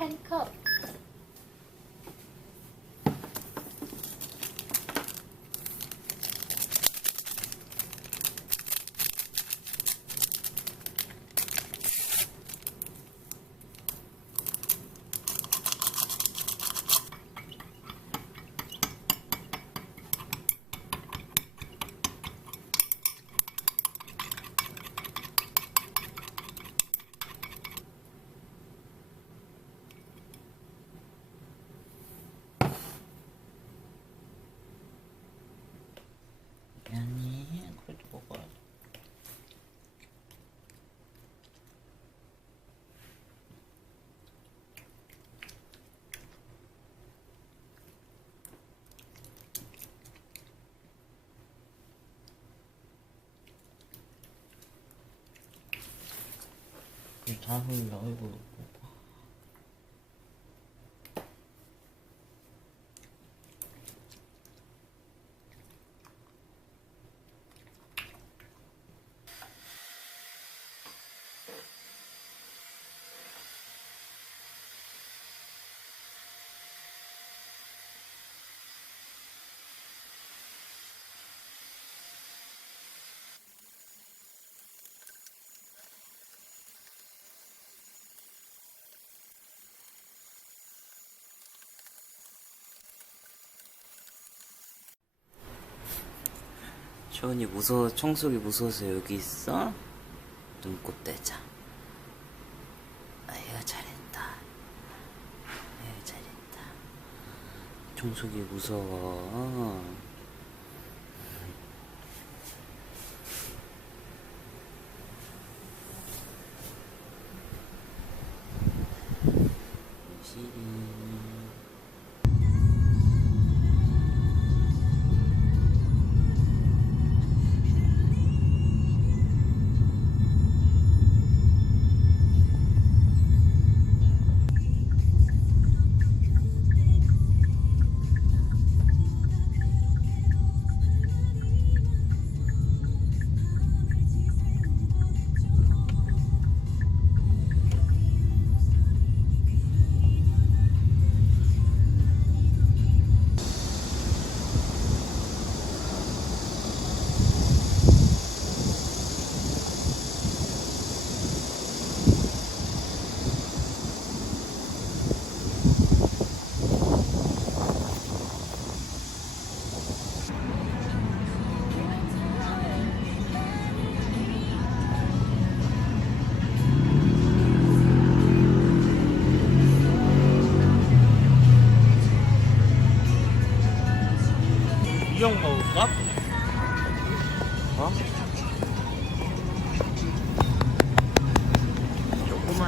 한 컵. 아니 그래도 먹어야 다 흘려 아이고 시원이 무서워 청소기 무서워서 여기 있어? 눈곱 떼자. 아유 잘했다. 아유 잘했다. 청소기 무서워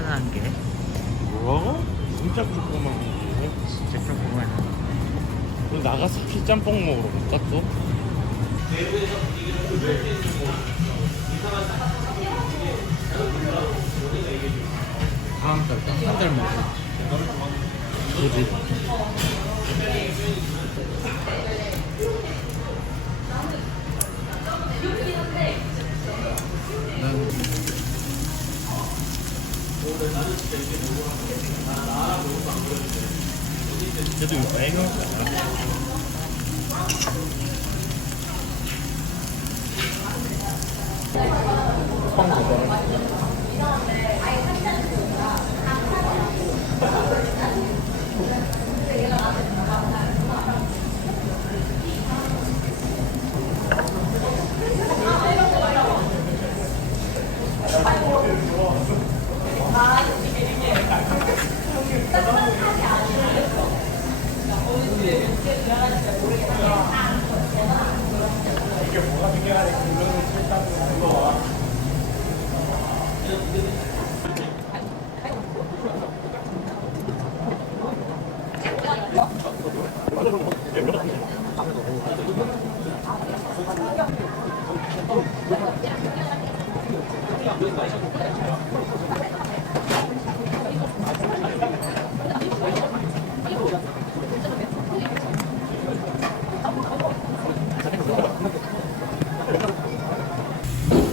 조그만한 게 뭐라고? 진짜 조그만 거지. 진짜 조그만한 우리 나가서 피 짬뽕 먹으러 갈까 또? 다음 달한달 먹어 그지? 그래도 이거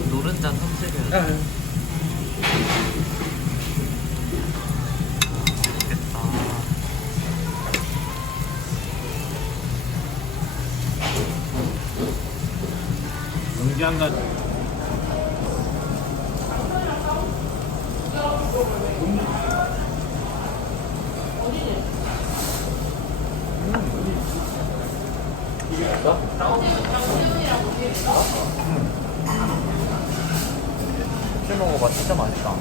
노른자 탐색을 네. 좋겠다. 연기한 가지 먹어봐 진짜 맛있다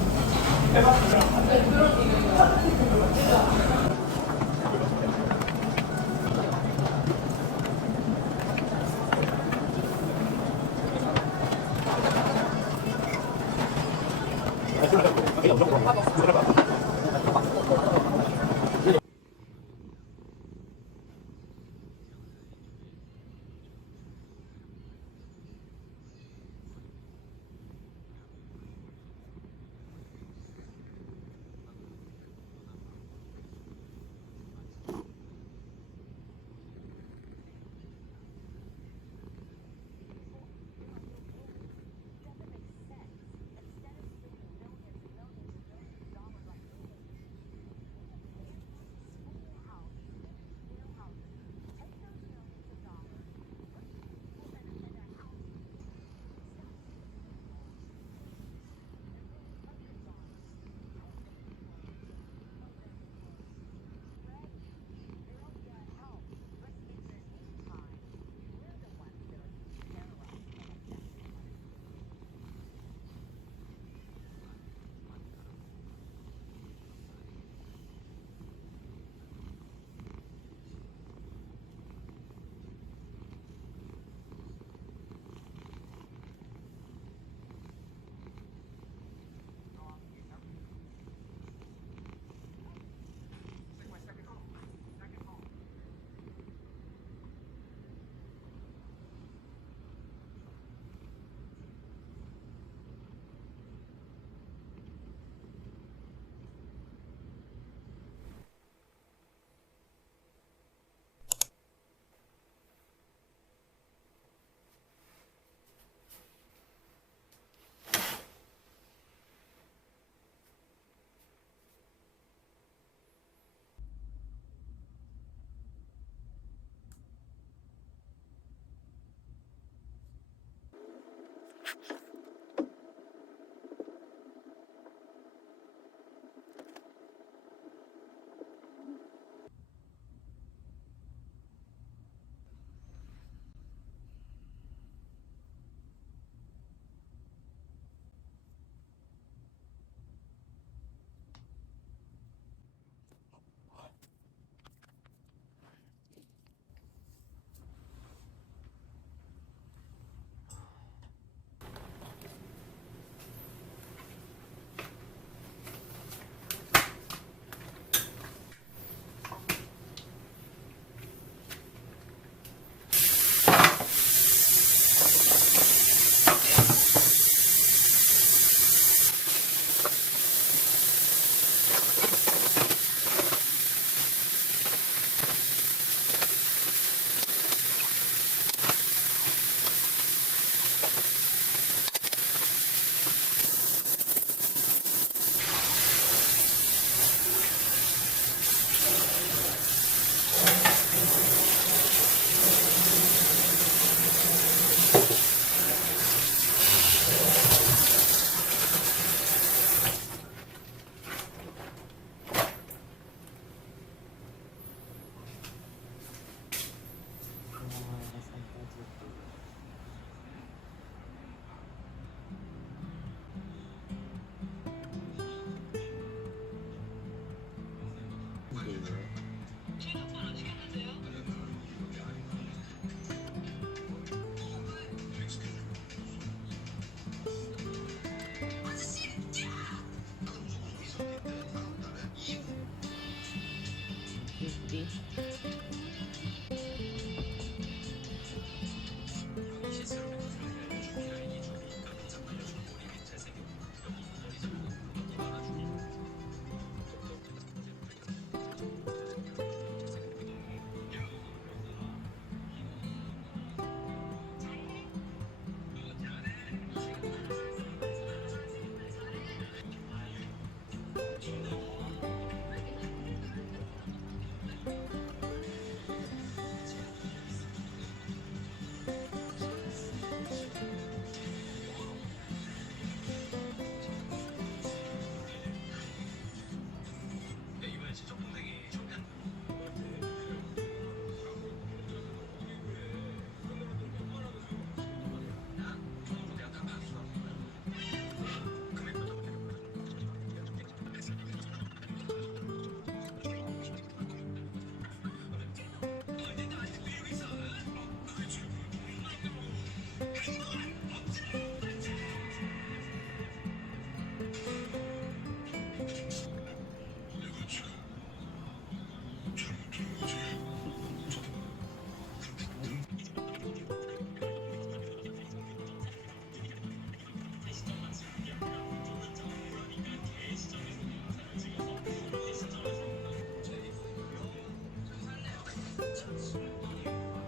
비는 안 오네.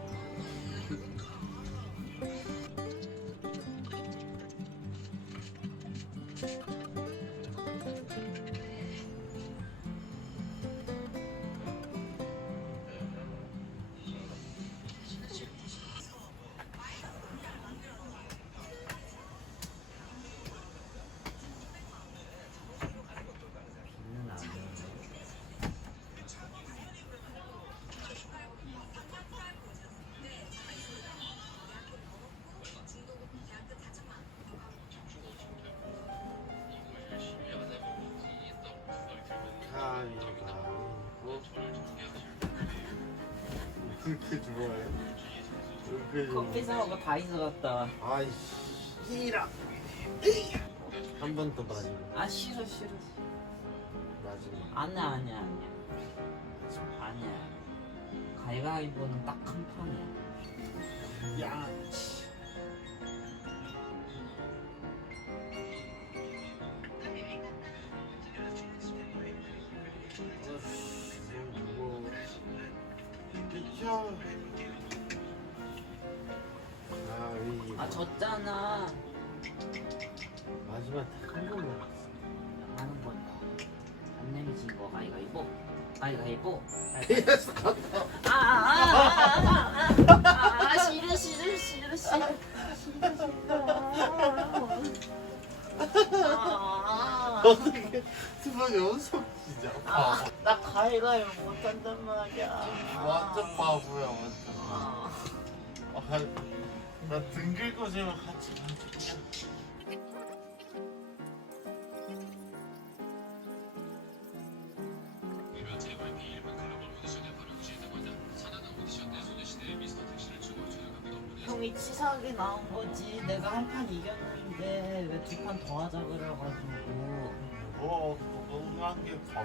가위바위보 그렇게 좋아해? 그렇게 커피 사오고 다이소 갔다. 아이씨 이라 한 번 더 마지막 아 싫어 싫어. 마지막 아니야 아니야 아니야. 아니야. 가위바위보는 딱 한 판이야. 야 졌잖아. 마지막 한 번만 하는 거야. 안 내면 진거 가위바위보. 가위바위보. PS 갔다 아 아 아 아 아 아, 아, 싫어 싫어 싫어 싫어 아, 어떻게 수박 연속 진짜 아, 나 가위바위보 못한단 말이야. 완전 바보야 완전 아. 나등 긁고 지금 같이 형이 치사하게 나온 거지. 내가 한 판 이겼는데 왜 두 판 더 하자 그래가지고. 뭐 너무한 게 바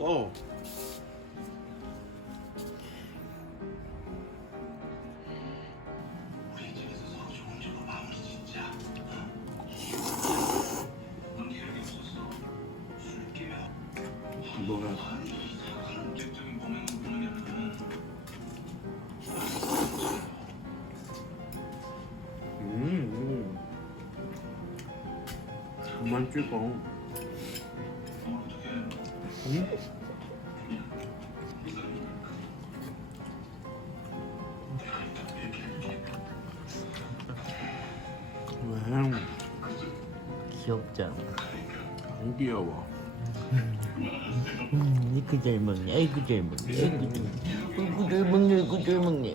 보 고! 뭐야? 음, 그만 찍어. 음? 왜? 귀엽잖아. 안 귀여워. 이그 잘 먹네. 아이고 잘 먹네. 아이고 잘 먹네. 아이고 잘 먹네. 아이고 잘 먹네.